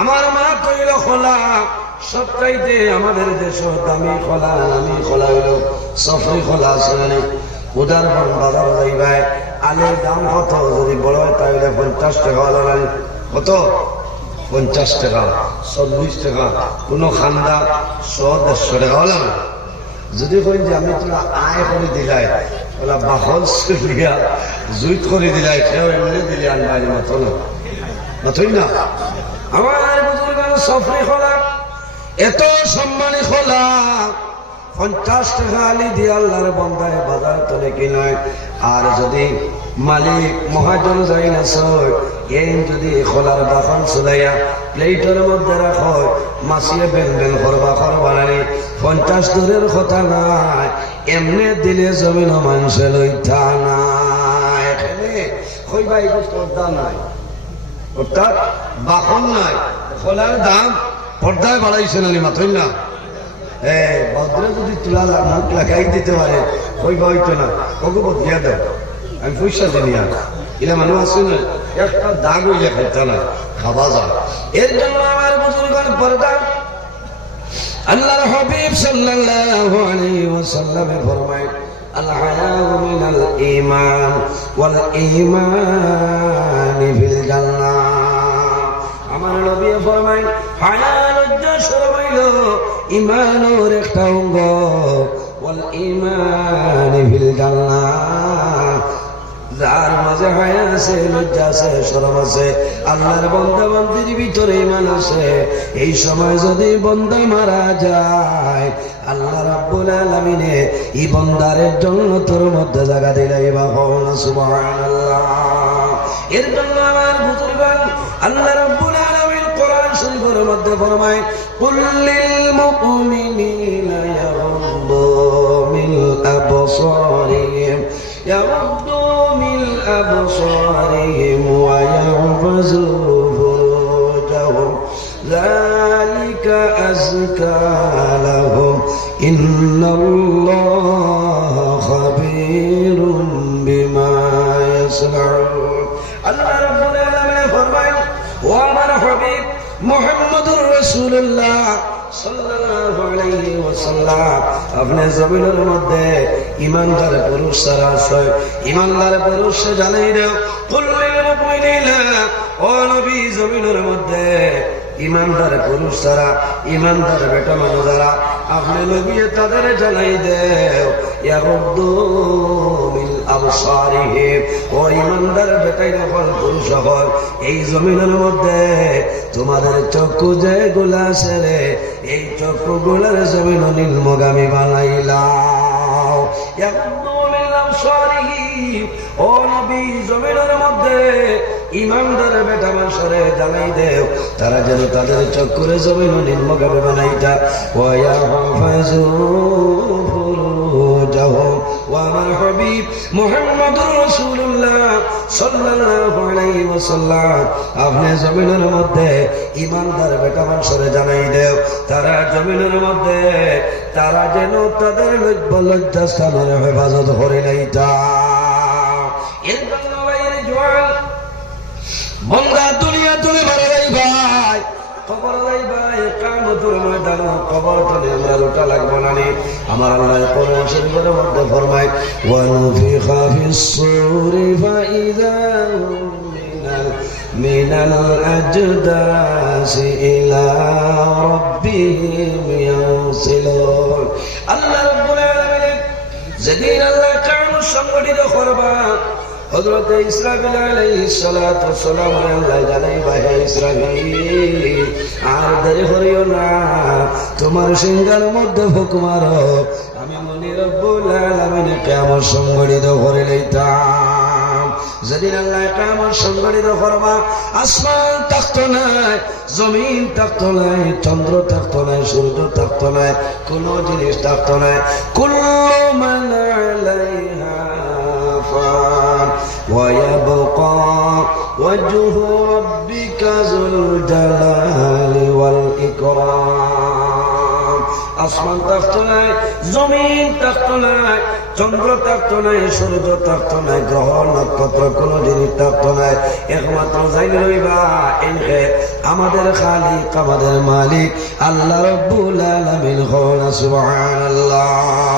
আমার মা তৈল খোলা, সবচাইতে আমাদের দেশ দামি খোলা দামি খোলা হইল সফরি খোলা মানে উদার বন বাজার যাইবাই আলের দাম কত? যদি বড় হয় তাহলে পঞ্চাশ টাকা হলো না কত? পঞ্চাশ টাকা, চল্লিশ টাকা, কোনো খান্দা শ দেড়শো টাকা হলো না। যদি কই যে আমি তোরা আয় করে দিলাই ওরা বাহল চলিয়া জুইত করে দিলাই, সেও এমনি দিলে আনবাড়ি মতো না না? আমার বুজুর্গ সফরি খোলা, এত সম্মানী খোলা, পঞ্চাশ টাকা আলি দিয়ে আল্লাহর বন্ধায় বাজার তোলে কিনয় আর যদি মালিক মহাজন যাই না সয় এই যদি খোলার বাখন চলাইয়া প্লেটের মধ্যে রাখো, মাসিয়ে বেন বেন করবা করবা নানি পঞ্চাশ দূরের কথা নাই, এমনি দিলে জমিন মানুষে লইতা নাই। কইবা এই বস্তু নাই। অর্থাৎ বাখন নাই খোলার দাম পর্দায় বাড়াইছে নানি মাথই না এ ভদ্রে যদি তুলা মুখ লাগাই দিতে পারে ওই হইতো না ওকে বদিয়া দাও আমি পয়সা দিনি আর এরা মানুষ আছে না একটা দাগ হইলে খাইতে না খাওয়া যায় এর জন্য আমার বুজুর্গন পর্দা আল্লাহর হাবিব সাল্লাল্লাহু আলাইহি ওয়াসাল্লাম ফরমায় الحياء من الإيمان والإيمان في الجنة নবী হায়া লজ্জা শরম হইল একটা অঙ্গ। ওয়াল জান্নাহ যার মাঝে আছে, লজ্জা আছে আছে, আল্লাহর বন্দা বন্দির ভিতরে ইমান আছে। এই সময় যদি বন্দা মারা যায়, আল্লাহ রাব্বুল আলামিনে এই বন্দারের জন্য তোর মধ্যে জায়গা দিলাই বা সুবহানাল্লাহ। এর জন্য আমার বুজুর্গান, আল্লাহ রাব্বুল সুরের মধ্যে ফরমায় কুল্লিল মুমিনিনা ইয়াগুদু মিন আবসারিহিম ইয়াগুদু মিন আবসারিহিম ওয়া ইয়াহফাযু ফুরুজাহুম যালিকা আযকা লাহুম ইন্নাল্লাহা খাবীরুম বিমা ইয়াসনা আল্লাহ মোহাম্মদুর আপনি জমিনের মধ্যে ইমানদার পুরুষ সারা আছে ইমানদার পুরুষ জানাই দাও। ও নবী, জমিনের মধ্যে ইমানদার পুরুষ ছাড়া ইমানদার বেটা মানুষ যারা, আপনি নবী তাদের জানাই দেও। এই জমিনের মধ্যে তোমাদের চক্ষু যে গুলা সেরে এই চক্ষু গুলার জমিন মিন মধ্যে ইমানদার বেটা দেও, তারা যেন তাদের চক্করে জমিন নির্মগামী বানাইতা। ওয়া হাবিব রাসূলুল্লাহ সাল্লাল্লাহু আলাইহি ওয়াসাল্লাম। আপনি জমিনের মধ্যে ইমানদার বেটা মানুষরে জানাই দেও। তারা জমিনের মধ্যে, তারা যেন তাদের লজ্জ লজ্জা স্থানের হেফাজত করে নাইতা এর জন্য বাইরে বন্দা দুনিয়া তুলে ভাই। খবর যাই ভাই কামতুর ময়দান, খবর তলে আমরা লাগবো না নি। আমার আল্লাহ কোরআন শরীফের মধ্যে ফরমায় ওয়া নুফিখা ফিস সূরি ফাইযা রাব্বিহিম ইয়ানসিলুন আল্লাহ রাব্বুল যেদিন আল্লাহ কামত সংগঠিত করবা হযরত ইসরাফিল আলাইহিস সালাতু ওয়াসসালাম আল্লাহ জানাই ভাই ইসরাফিল আর দেরি করিও না। তোমার সিংহার মধ্যে ফুক মারো। আমি মনি রব্বুল আলামিন কিয়ামত সংগঠিত করে লইতাম। যেদিন আল্লাহ কিয়ামত সংগঠিত করবা, আসমান থাকতো নাই জমিন থাকতো নাই চন্দ্র থাকতো নাই সূর্য থাকতো নাই কোনো জিনিস থাকতো নাই কুল্লু মান আলাইহা ফান ويبقى وجه ربك ذو الجلال والإكرام আসমান থাকতো নাই জমিন থাকতো নাই চন্দ্র থাকতো নাই সূর্য থাকতো নাই গ্রহ নক্ষত্র কোন জিনিস থাকতো নাই একমাত্র যাই রইবা এনকে আমাদের খালিক আমাদের মালিক আল্লাহ রব্বুল আলামিন হন সুবহানাল্লাহ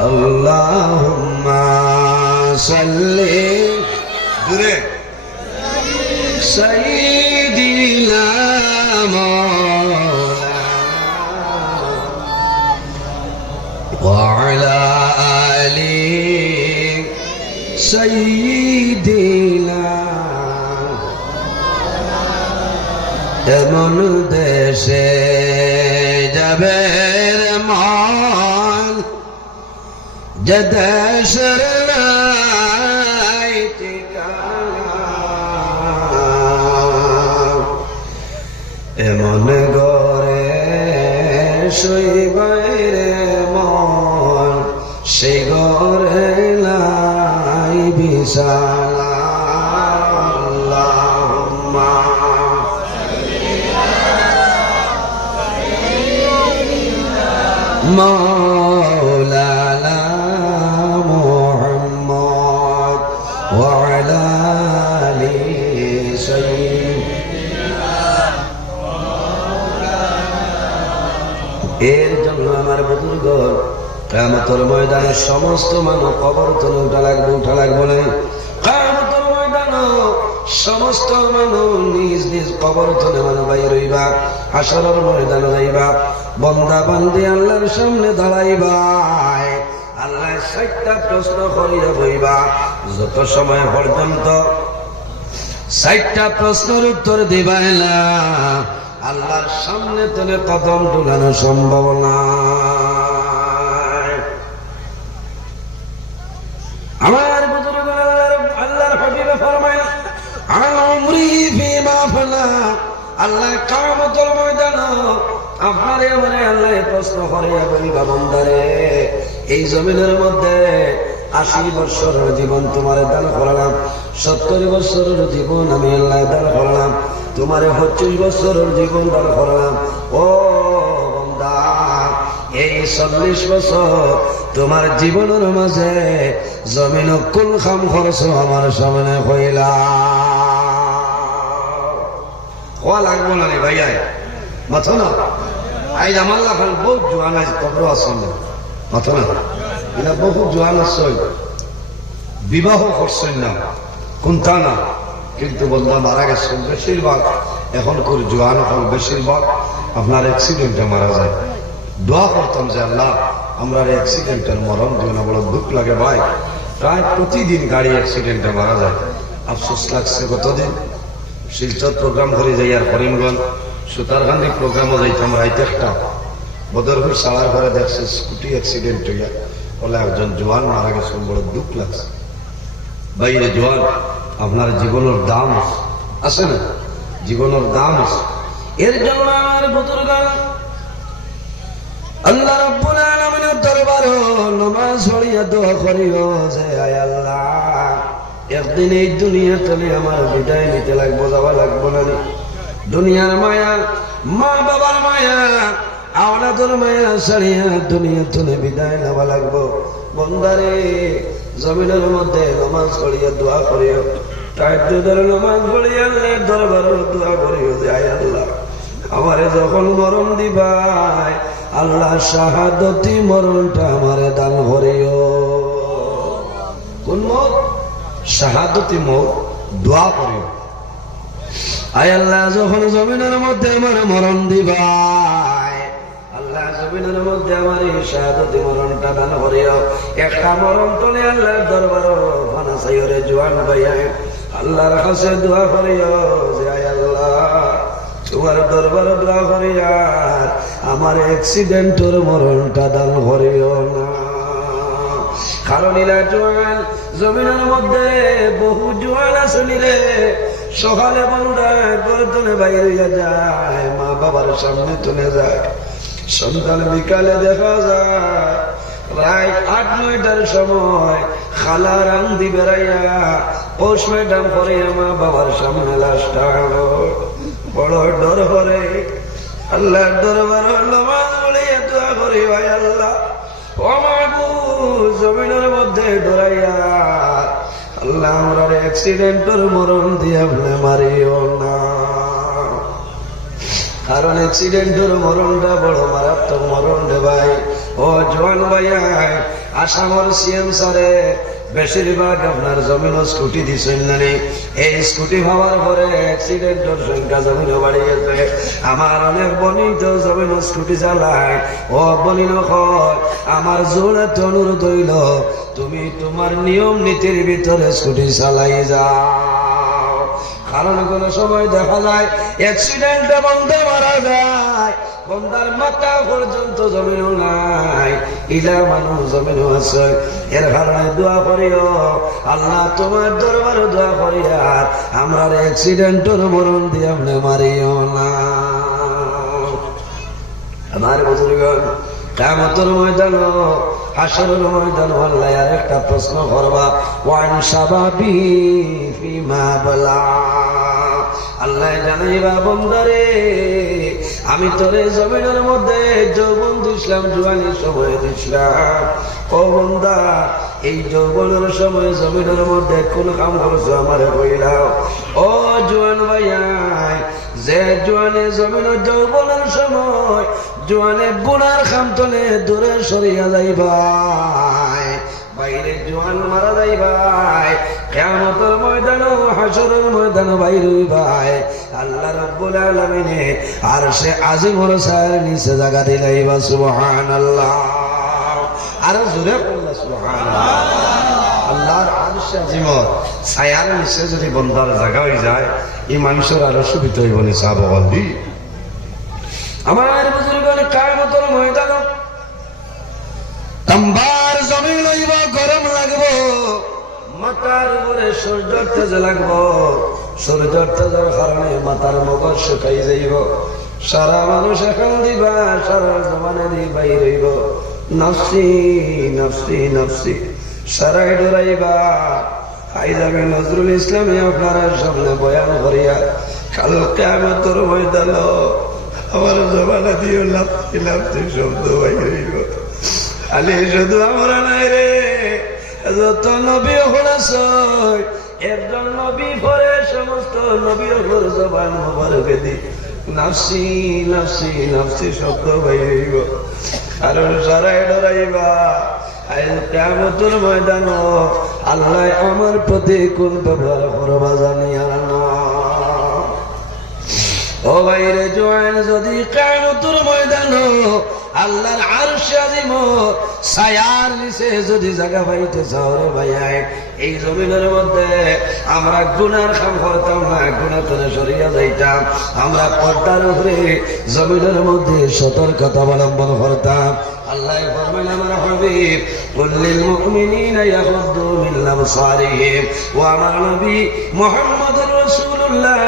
اللهم صل سيدنا مولانا وعلى آل سيدنا এমন দেশে মন যে দেশের নাই ঠিকানা। এমন গরে শৈবাই مولانا محمد وعلى آل سيدنا এর জন্য আমার বুজুর্গ কামতর ময়দানে সমস্ত মানব কবর তুলে উঠা লাগবে উঠা লাগবে না কামতর ময়দান সমস্ত মানুষ নিজ নিজ কবর তুলে মানে বাই রইবা আসরের ময়দান যাইবা, বন্দা বান্দি আল্লাহর সামনে দাঁড়াইবা আল্লাহ ষাটটা প্রশ্ন করিয়া বইবা, যত সময় পর্যন্ত ষাটটা প্রশ্নের উত্তর দিবাই না, আল্লাহর সামনে তোলে কদম টুলানো সম্ভব না। আল্লাহ কামতর ময়দান, আমারে মানে আল্লাহ প্রশ্ন করে বন্দারে, এই জমিনের মধ্যে আশি বৎসরের জীবন তোমার দান করলাম, সত্তর বৎসরের জীবন আমি আল্লাহ দান করলাম, তোমার পঁচিশ বছরের জীবন দান করলাম। ও বন্দা, এই চল্লিশ বছর তোমার জীবনের মাঝে জমিন কোন খাম খরচ আমার সামনে হইলা? হওয়া লাগবো না রে ভাইয়া। মাথো না আইজ আমার লাখান বহুত জোয়ান আজ কবর আসন মাথো না এরা বহু জোয়ান আসন বিবাহ করছেন না। কোনটা না? কিন্তু বন্ধা মারা গেছেন বেশিরভাগ। এখন করে জোয়ান হল বেশিরভাগ। আপনার অ্যাক্সিডেন্টে মারা যায়। দোয়া করতাম যে আল্লাহ, আমরা অ্যাক্সিডেন্টের মরণ দিও না, বড় দুঃখ লাগে ভাই। প্রায় প্রতিদিন গাড়ি অ্যাক্সিডেন্টে মারা যায়। আফসোস লাগছে কতদিন শিলচর প্রোগ্রাম করে যাই আর করিমগঞ্জ। সুতারকান্দি প্রোগ্রামও যাইতাম রাইতে একটা। বদরপুর সালার ঘরে দেখছে স্কুটি অ্যাক্সিডেন্ট হইয়া। বলে একজন জোয়ান মারা গেছে, বড় দুঃখ লাগছে। বাইরে জোয়ান, আপনার জীবনের দাম আছে। না? জীবনের দাম আছে। এর জন্য আমার বুজুর্গ আল্লাহ রাব্বুল আলামিনের দরবারে নামাজ পড়িয়া দোয়া করিও যে, আয় আল্লাহ একদিন এই দুনিয়া তলে আমার বিদায় নিতে লাগবো, যাওয়া লাগবো না। দুনিয়ার মায়া, মা বাবার মায়া আওলাদর মায়া সারিয়া দুনিয়া তুলে বিদায় নেওয়া লাগবো। বন্দারে জমিনের মধ্যে নমাজ পড়িয়া দোয়া করিও। তাহাজ্জুদের নমাজ পড়িয়া দরবারে দোয়া করিও, যে আয় আল্লাহ। আমারে যখন মরণ দিবাই আল্লাহ শাহাদতি মরণটা আমারে দান করিও। কোন মত? শাহাদতি মত, দোয়া করিও। আয় আল্লাহ, যখন জমিনের মধ্যে আমার মরণ দিবাই আল্লাহ জমিনের মধ্যে আমার এই শাহাদতি মরণটা দান করিও। একটা মরণ তোলে আল্লাহর দরবার ফানা সাইরে জোয়ান ভাইয়া, আল্লাহর কাছে দোয়া করিও যে আয় আল্লাহ, তোমার দরবার দোয়া করিয়া আমার অ্যাক্সিডেন্টের মরণটা দান করিও না। কারণ ইলা জোয়ান, জমিনের মধ্যে বহু জোয়ান আছে নিলে। সকালে বন্ধা করে তুলে বাইরে হইয়া যায়, মা বাবার সামনে তুলে যায়। সন্তান বিকালে দেখা যায়, রাত আট, নয়টার সময় খালা রান্দি বেড়াইয়া পৌষ ম্যাডাম করে মা বাবার সামনে লাশটা। বড় ডর করে আল্লাহর দরবার নামাজ পড়ে দোয়া করি ভাই আল্লাহ। ও জমিনের মধ্যে ডরাইয়া আল্লাহ আমরা অ্যাক্সিডেন্টের মরণ দিয়ে আপনি মারিও না। কারণ অ্যাক্সিডেন্টের মরণটা বড় মারাত্মক মরণ রে ভাই। ও জোয়ান ভাইয়া আসামর সিএম স্যারে বেশিরভাগ আপনার জমিন স্কুটি দিচ্ছেন না এই স্কুটি হওয়ার পরে অ্যাক্সিডেন্টের সংখ্যা জমিন বাড়ি গেছে আমার অনেক বনিত জমিন স্কুটি চালায়। ও বনিন হয়, আমার জোরে অনুরোধ হইল তুমি তোমার নিয়ম নীতির ভিতরে স্কুটি চালাই যাও। কারণ কোন সময় দেখা যায় অ্যাক্সিডেন্টে বন্ধে মারা যায়। বন্দার মাথা পর্যন্ত জমিনও নাই, ইলা মানুষ জমিনও আছে। এর কারণে দোয়া করিও, আল্লাহ তোমার দরবার দোয়া করিয়া আমরা অ্যাক্সিডেন্টের মরণ দিয়ে আপনি মারিও না। আমার বুজুর্গণ কামতর ময়দান, হাসরের ময়দান আল্লাহ আর একটা প্রশ্ন করবা, ওয়ান সাবাবি ফিমা বলা। আল্লাহ জানাইবা, বন্দারে, আমি তোরে জমিনের মধ্যে যৌবন দিছিলাম, জুয়ানির সময় দিছিলাম। ও বন্দা, এই যৌবনের সময় জমিনের মধ্যে কোন কাম করছ আমার কইলাও ও জোয়ান ভাইয়াই, যে জোয়ানে জমিনের যৌবনের সময় জোয়ানে গুনার খামতলে দূরে সরিয়া যাইবাই। বাইরে জোয়ান মারা যাইবাই। কেমতর ময়দান হাসরের ময়দান বাইরে ভাই আল্লাহ রব্বুল আলামিনে আর সে আজিমর সার নিচে জায়গা দিলাইবা, সুবহানাল্লাহ। আরও জোরে পড়লা সুবহানাল্লাহ। আল্লাহর আরশ আজিমর ছায়ার নিচে যদি বন্দার জায়গা হয়ে যায়, এই মানুষের আরও সুবিধা হইব নি সাহাব আমার বুজুর্গের কায়মতর ময়দান? তাম্বার জমিন লইব, গরম লাগব। মাথার উপরে সূর্যর তেজ লাগব। সূর্যর তেজের কারণে মাথার মগজ শুকাই যাইব। সারা মানুষ এখন দিবা, সারা জমানে দি বাইর হইব। নফসি নফসি নফসি, সারাই ডরাইবা। আই যাবে নজরুল ইসলামে আপনারা সামনে বয়ান করিয়া কালকে আমি তোর ময়দান আমার জমানা দিও লাফতি লাফতি শব্দ বাইর হইব আলে শুধু আমরা নাই রে। যত নবী হলাস, একজন নবী পরে সমস্ত নবী হল জবান মোবারকে দি। নাফসি নাফসি নাফসি শব্দ বাইরিব কারণ সারাই ডরাইবা কেমতর ময়দান আল্লাহ আমার প্রতি কোন ব্যবহার করবা জানিয়া না ও জোয়ান, যদি কায়মতুর ময়দান আল্লাহর আরশ আজিম ছায়ার নিচে যদি জায়গা পাইতে চাও রে ভাইয়াই এই জমিনের মধ্যে আমরা গুনার কাম করতাম না গুণা করে সরিয়া যাইতাম। আমরা পর্দার উপরে জমিনের মধ্যে সতর্কতা অবলম্বন করতাম। আল্লাহ ফরমান আমার হাবিব কুল্লিল মুমিনিনা ইয়াগুদ্দু মিন আবসারিহিম ও আমার নবী মুহাম্মদুর রাসূলুল্লাহ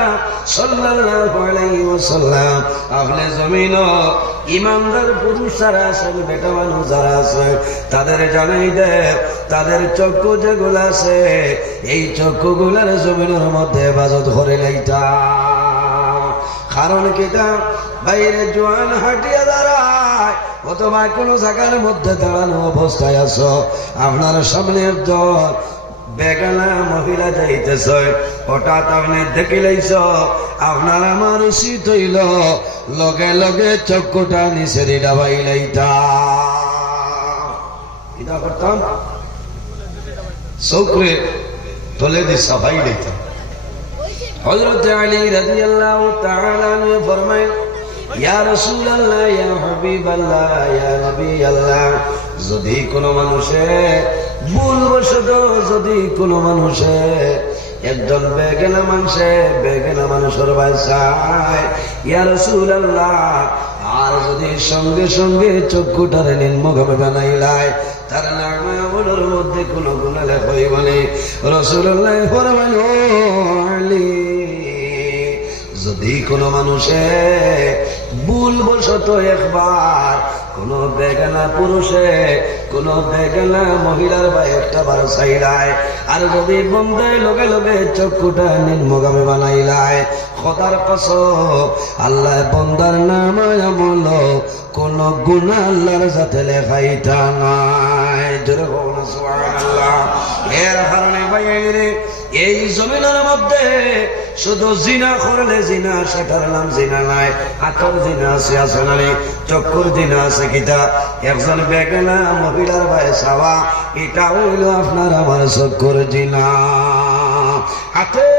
সাল্লাল্লাহু আপনি জমিন ইমানদার পুরুষ যারা আছেন বেটা মানুষ যারা আছে, তাদের জানাই দে, তাদের চক্ষু যেগুলো আছে, এই জমিনের মধ্যে হেফাজত করে লাইতা। কারণ কিতা বাইরে জোয়ান হাটিয়া দাঁড়ায়, অথবা কোনো জায়গার মধ্যে দাঁড়ানো অবস্থায় আছো, আপনার সামনে একজন বেগানা মহিলা যাইতেছ। হঠাৎ আপনি দেখি লাইছ, আপনার আমার উচিত হইল। লগে লগে চক্ষুটা নিচে ডাবাই লাইতা ইদা করতাম? চৌকরে তলে দি সাফাই লাইতাম হজরত আলী রাজি আল্লাহ ফরমায়, ইয়া রাসূলুল্লাহ, ইয়া হাবিবাল্লাহ, ইয়া নবী আল্লাহ, যদি কোনো মানুষে ভুলবশত যদি কোনো মানুষে একজন বেগেনা মানুষে বেগেনা মানুষের বাসায়, ইয়া রাসূলুল্লাহ, আর যদি সঙ্গে সঙ্গে চক্ষুটারে নিম্নভাবে বানাইলায় তার নামে আমলের মধ্যে কোনো গুণালে হইবানি রসুল্লাহ ফরমান যদি কোনো মানুষে ভুল বশত একবার কোন বেগানা পুরুষে, কোন বেগানা মহিলার বা একটা বার চাইলায় আর যদি বন্ধে লগে লগে চক্ষুটা নিম্নগামে বানাইলায়, খদার কস আল্লাহ বন্দার নাম আমল, কোন গুণা আল্লাহর সাথে লেখাইতা নাই। জোরে হোক না, সুবহানাল্লাহ। এর কারণে বাইরে এই জমিনের মধ্যে শুধু জিনা করলে জিনা, সেটার নাম জিনা নাই। আতর জিনা আছে আছে না? চক্কর জিনা আছে কিতা? একজন বেগেনা মহিলার ভাই সাওয়া এটা হইল আপনার আমার চক্কর জিনা। হাতের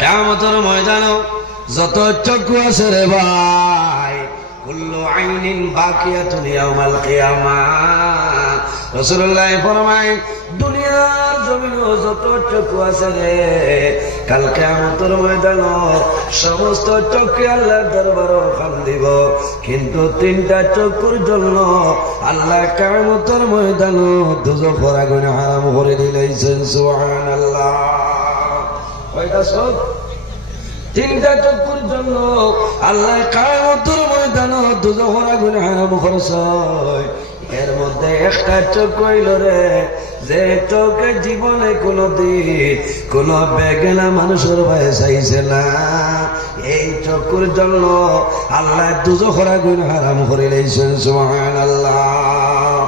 কেমতর ময়দান যত চক্ষু আছে রে ভাই, কুল্লু আইনিন বাকিয়াতুন ইয়াউমাল কিয়ামা। রাসূলুল্লাহ ফরমায়, দুনিয়ার জমিন যত চক্ষু আছে রে, কাল কিয়ামতের ময়দান সমস্ত চক্ষু আল্লাহর দরবার খান দিব। কিন্তু তিনটা চক্ষুর জন্য আল্লাহ কিয়ামতের ময়দান দুজখের আগুনে হারাম করে দিলেছেন সুবহানাল্লাহ। কয়টা তিনটা চক্ষুর জন্য আল্লাহ কামতর ময়দান দুজহর হারাম খরচ হয়। এর মধ্যে একটা চোখ কইল রে, যে চোখে জীবনে কোনো দিন কোন বেগেনা মানুষের ভয়ে চাইছে না। এই চক্ষুর জন্য আল্লাহ দুজখর আগুন হারাম করে লইছেন সুবহান আল্লাহ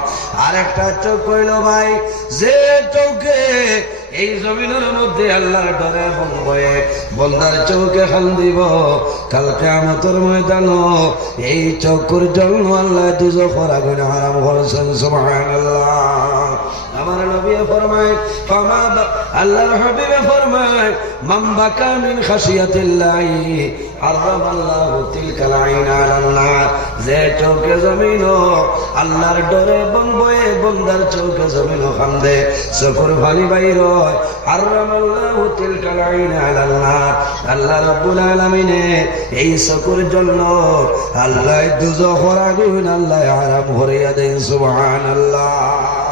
আরেকটা চোখ কইল ভাই, যে চোখে এই জমিনের মধ্যে আল্লাহর ডরে বয়ে বন্দার চৌকে খান দিব। কালকে আমতর ময়দান এই চৌকুর জন্য আল্লাহ দুজো আগুন হারাম করেছেন, সুবহানাল্লাহ। নবী ফরমায় ফামা আল্লাহর হাবিবে ফরমায়, মান বাকা মিন খাশিয়াতিল্লাহি, হারাম আল্লাহ তিলকাল আইন আলাল্লাহ। যে চৌকে জমিন আল্লাহর ডরে বয়ে বন্দার চৌকে জমিন খান্দে চকুর ভানি বাইর হারাম আল্লাহ তিলকাল আইন আলাল্লাহ। আল্লাহ রাব্বুল আলামিনে এই চকুর জন্য আল্লাহ দুজখর আগুন আল্লাহ হারাম করিয়া দেন, সুবহানাল্লাহ।